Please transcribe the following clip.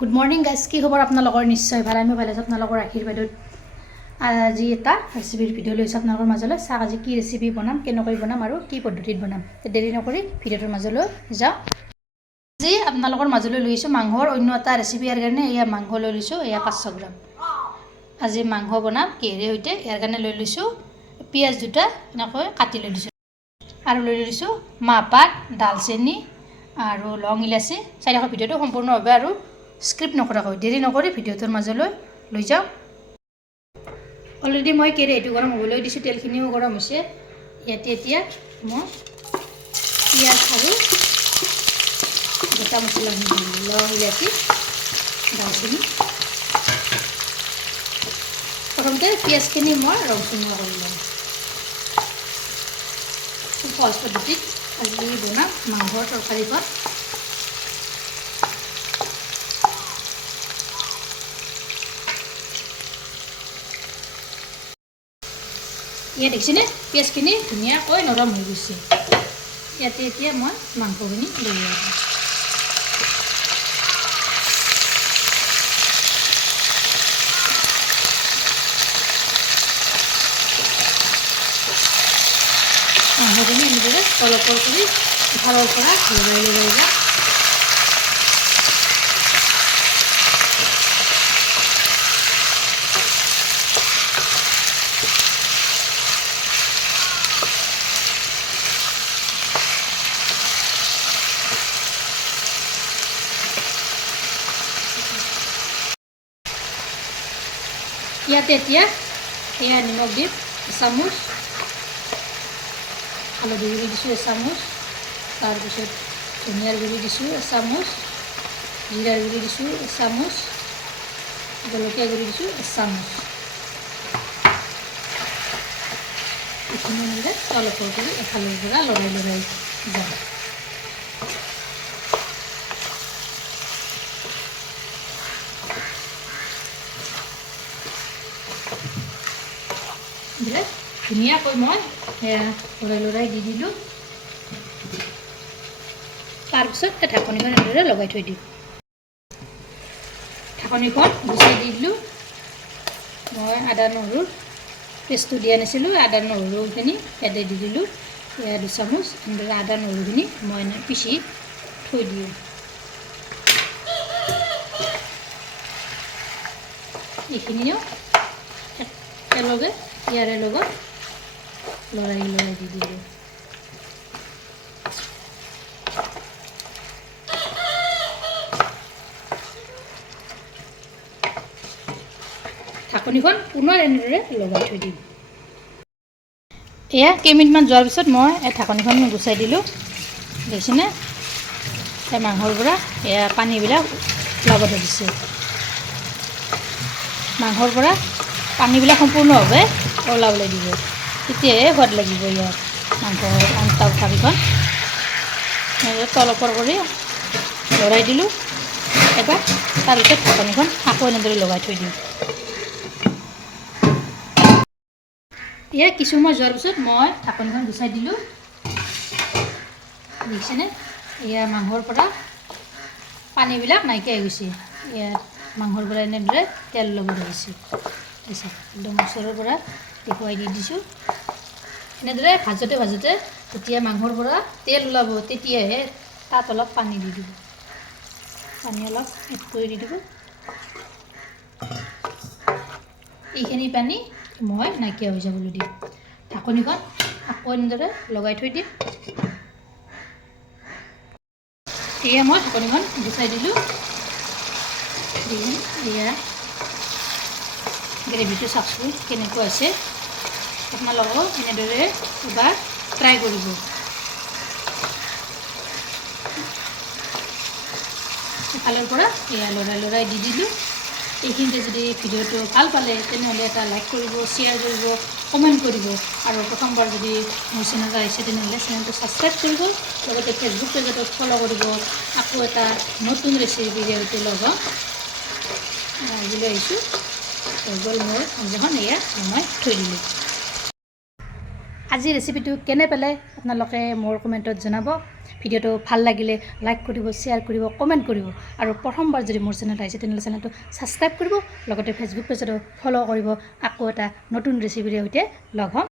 Good morning guys, কি খবৰ আপোনালোকৰ? নিশ্চয় ভাল, আমি ভালে আছোঁ। আপোনালোকৰ আশীৰ্বাদত আজি এটা ৰেচিপিৰ ভিডিঅ' লৈছোঁ আপোনালোকৰ মাজলৈ। চাওক আজি কি ৰেচিপি বনাম, কেনেকৈ বনাম আৰু কি পদ্ধতিত বনাম। দেৰি নকৰি ভিডিঅ'টোৰ মাজলৈ যাওঁ। আজি আপোনালোকৰ মাজলৈ লৈছোঁ মাংসৰ অন্য এটা ৰেচিপি। ইয়াৰ কাৰণে এয়া মাংস লৈ লৈছোঁ, এয়া 500 গ্ৰাম। আজি মাংস বনাম কিহেৰে সৈতে, ইয়াৰ কাৰণে লৈ লৈছোঁ পিঁয়াজ দুটা এনেকৈ কাটি লৈ লৈছোঁ, আৰু লৈ লৈছোঁ মাহপাত, ডালচেনি আৰু লং ইলাচি। চাই ভিডিঅ'টো সম্পূৰ্ণভাৱে আৰু স্ক্ৰিপ্ট নকৰাকৈ দেৰি নকৰি ভিডিঅ'টোৰ মাজলৈ লৈ যাওঁ। অলৰেডি মই কেৰাহীটো গৰম হ'বলৈ দিছোঁ, তেলখিনিও গৰম হৈছে। ইয়াতে এতিয়া মই পিঁয়াজ আৰু গোটা মছলাখিনি দিলোঁ, লং ইলাচি, ডালচেনি। প্ৰথমতে পিঁয়াজখিনি মই ৰংচঙীয়া কৰি ল'ম। সহজ পদ্ধতিত আজি বনাম মাংসৰ তৰকাৰীখন। ইয়াত দেখিছেনে পিঁয়াজখিনি ধুনীয়াকৈ নৰম হৈ গৈছে। ইয়াতে এতিয়া মই মাংসখিনি লৈ আহিম। মাংসখিনি এনেদৰে অলপ কৰি ইফালৰ পৰা লৰাই যাম। ইয়াতে এতিয়া এয়া নিমখ দিম এচামুচ, হালধি গুড়ি দিছোঁ এচামুচ, তাৰপিছত ধনিয়াৰ গুড়ি দিছোঁ এচামুচ, জিৰাৰ গুড়ি দিছোঁ এচামুচ, জলকীয়া গুড়ি দিছোঁ এচামুচ। এইখিনি মিলে অলপ কৰি এফালৰ পৰা লৰাই যাম। ধুনীয়াকৈ মই লৰাই দি দিলোঁ। তাৰপিছত ঢাকনিখন এনেদৰে লগাই থৈ দিম। ঢাকনিখন গুচাই দি দিলোঁ। মই আদা নহৰুৰ পেষ্টটো দিয়া নাছিলোঁ, আদা নহৰুখিনি ইয়াতে দি দিলোঁ। এয়া 2 চামুচ। এনেদৰে আদা নহৰুখিনি মই পিচি থৈ দিওঁ। এইখিনিও একেলগে ইয়াৰে লগত লৰাই দি দিলোঁ। ঢাকনিখন পুনৰ এনেদৰে লগাই থৈ দিম। এয়া কেইমিনিটমান যোৱাৰ পিছত মই ঢাকনিখন গুচাই দিলোঁ। দেখিছেনে মাংসৰ পৰা এয়া পানীবিলাক ওলাব ধৰিছে। মাংসৰ পৰা পানীবিলাক সম্পূৰ্ণভাৱে ওলাবলৈ দিব, তেতিয়াহে সোৱাদ লাগিব। ইয়াত মাংসৰ তৰকাৰীখন তলপৰ কৰি লৰাই দিলোঁ এবাৰ। তাৰপিছত ঢাকনিখন আকৌ এনেদৰে লগাই থৈ দিম। এয়া কিছু সময় যোৱাৰ পিছত মই ঢাকনিখন গুচাই দিলোঁ। দেখিছেনে এয়া মাংসৰ পৰা পানীবিলাক নাইকিয়া হৈ গৈছে। ইয়াত মাংসৰ পৰা এনেদৰে তেল ল'ব ধৰিছে। একদম ওচৰৰ পৰা দেখুৱাই দি দিছোঁ। এনেদৰে ভাজোঁতে যেতিয়া মাংসৰ পৰা তেল ওলাব, তেতিয়াহে তাত অলপ পানী দি দিব। পানী অলপ এড কৰি দি দিব। এইখিনি পানী মই নাইকিয়া হৈ যাবলৈ দিম। ঢাকনিখন আকৌ এনেদৰে লগাই থৈ দিম। এয়া মই ঢাকনিখন গুচাই দিলোঁ। এয়া গ্ৰেভিটো চাওকচোন কেনেকুৱা আছে। আপোনালোকেও এনেদৰে এবাৰ ট্ৰাই কৰিব। এফালৰ পৰা এয়া লৰাই দি দিলোঁ। এইখিনিতে যদি ভিডিঅ'টো ভাল পালে তেনেহ'লে এটা লাইক কৰিব, শ্বেয়াৰ কৰিব, কমেণ্ট কৰিব, আৰু প্ৰথমবাৰ যদি মোৰ চেনেলটো আহিছে তেনেহ'লে চেনেলটো ছাবস্ক্ৰাইব কৰিব। লগতে ফেচবুক পেজতো ফ'ল' কৰিব। আকৌ এটা নতুন ৰেচিপিৰ সৈতে লগ হ'ম। আজিলৈ আহিছোঁ। হৈ গ'ল মোৰ আঞ্জাখন, এয়া নমাই থৈ দিলোঁ। আজি ৰেচিপিটো কেনে পালে আপোনালোকে মোৰ কমেণ্টত জনাব। ভিডিঅ'টো ভাল লাগিলে লাইক কৰিব, শ্বেয়াৰ কৰিব, কমেণ্ট কৰিব আৰু প্ৰথমবাৰ যদি মোৰ চেনেল আহিছে তেনেহ'লে চেনেলটো ছাবস্ক্ৰাইব কৰিব, লগতে ফেচবুক পেজতো ফ'ল' কৰিব। আকৌ এটা নতুন ৰেচিপিৰে সৈতে লগ হ'ম।